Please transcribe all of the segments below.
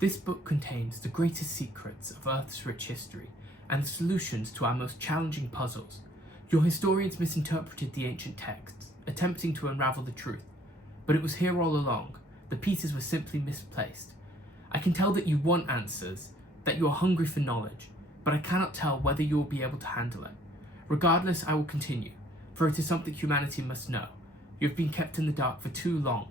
This book contains the greatest secrets of Earth's rich history and the solutions to our most challenging puzzles. Your historians misinterpreted the ancient texts, attempting to unravel the truth, but it was here all along. The pieces were simply misplaced. I can tell that you want answers, that you are hungry for knowledge, but I cannot tell whether you will be able to handle it. Regardless, I will continue, for it is something humanity must know. You have been kept in the dark for too long.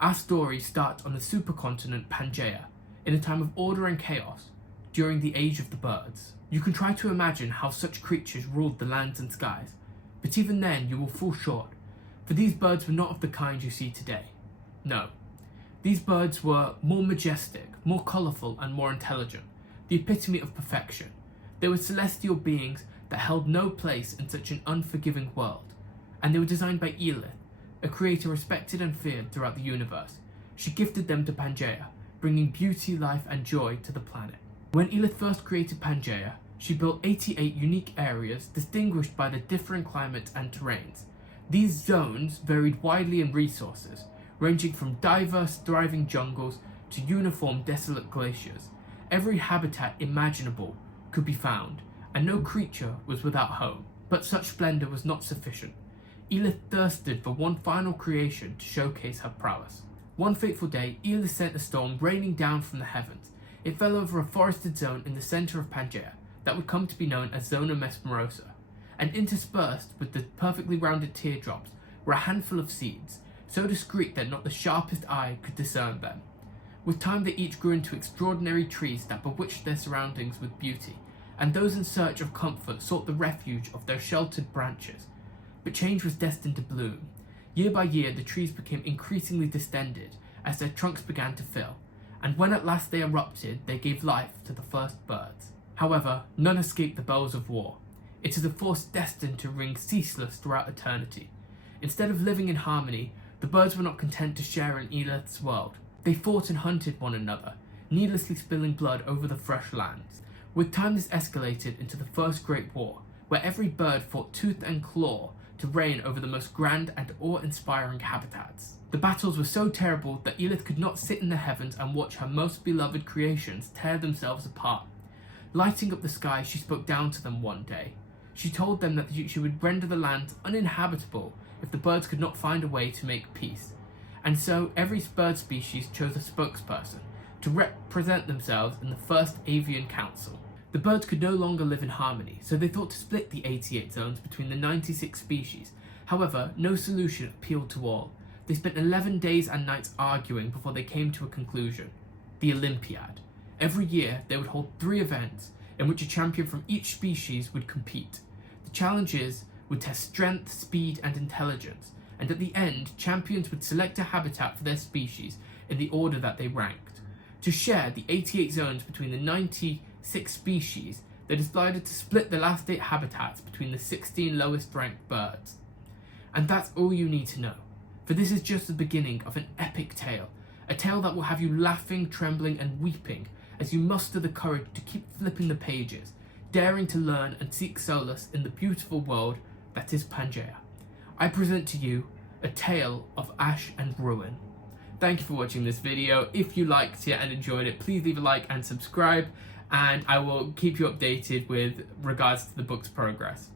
Our story starts on the supercontinent Pangaea, in a time of order and chaos, during the Age of the Birds. You can try to imagine how such creatures ruled the lands and skies, but even then you will fall short, for these birds were not of the kind you see today. No, these birds were more majestic, more colourful and more intelligent, the epitome of perfection. They were celestial beings that held no place in such an unforgiving world, and they were designed by Elith, a creator respected and feared throughout the universe. She gifted them to Pangaea, bringing beauty, life and joy to the planet. When Elith first created Pangaea, she built 88 unique areas distinguished by the differing climates and terrains. These zones varied widely in resources, ranging from diverse, thriving jungles to uniform, desolate glaciers. Every habitat imaginable could be found, and no creature was without home. But such splendor was not sufficient. Elith thirsted for one final creation to showcase her prowess. One fateful day, Elith sent a storm raining down from the heavens. It fell over a forested zone in the center of Pangaea that would come to be known as Zona Mesmerosa, and interspersed with the perfectly rounded teardrops were a handful of seeds, so discreet that not the sharpest eye could discern them. With time they each grew into extraordinary trees that bewitched their surroundings with beauty, and those in search of comfort sought the refuge of their sheltered branches. But change was destined to bloom. Year by year the trees became increasingly distended as their trunks began to fill, and when at last they erupted, they gave life to the first birds. However, none escaped the bells of war. It is a force destined to ring ceaseless throughout eternity. Instead of living in harmony, the birds were not content to share in Elith's world. They fought and hunted one another, needlessly spilling blood over the fresh lands. With time this escalated into the First Great War, where every bird fought tooth and claw to reign over the most grand and awe-inspiring habitats. The battles were so terrible that Elith could not sit in the heavens and watch her most beloved creations tear themselves apart. Lighting up the sky, she spoke down to them one day. She told them that she would render the lands uninhabitable if the birds could not find a way to make peace. And so every bird species chose a spokesperson to represent themselves in the first Avian Council. The birds could no longer live in harmony, so they thought to split the 88 zones between the 96 species. However, no solution appealed to all. They spent 11 days and nights arguing before they came to a conclusion: the Olympiad. Every year, they would hold 3 events in which a champion from each species would compete. The challenges would test strength, speed, and intelligence, and at the end, champions would select a habitat for their species in the order that they ranked. To share the 88 zones between the 96 species, they decided to split the last 8 habitats between the 16 lowest ranked birds. And that's all you need to know, for this is just the beginning of an epic tale, a tale that will have you laughing, trembling, and weeping as you muster the courage to keep flipping the pages, daring to learn and seek solace in the beautiful world that is Pangaea. I present to you a tale of ash and ruin. Thank you for watching this video. If you liked it and enjoyed it, please leave a like and subscribe, and I will keep you updated with regards to the book's progress.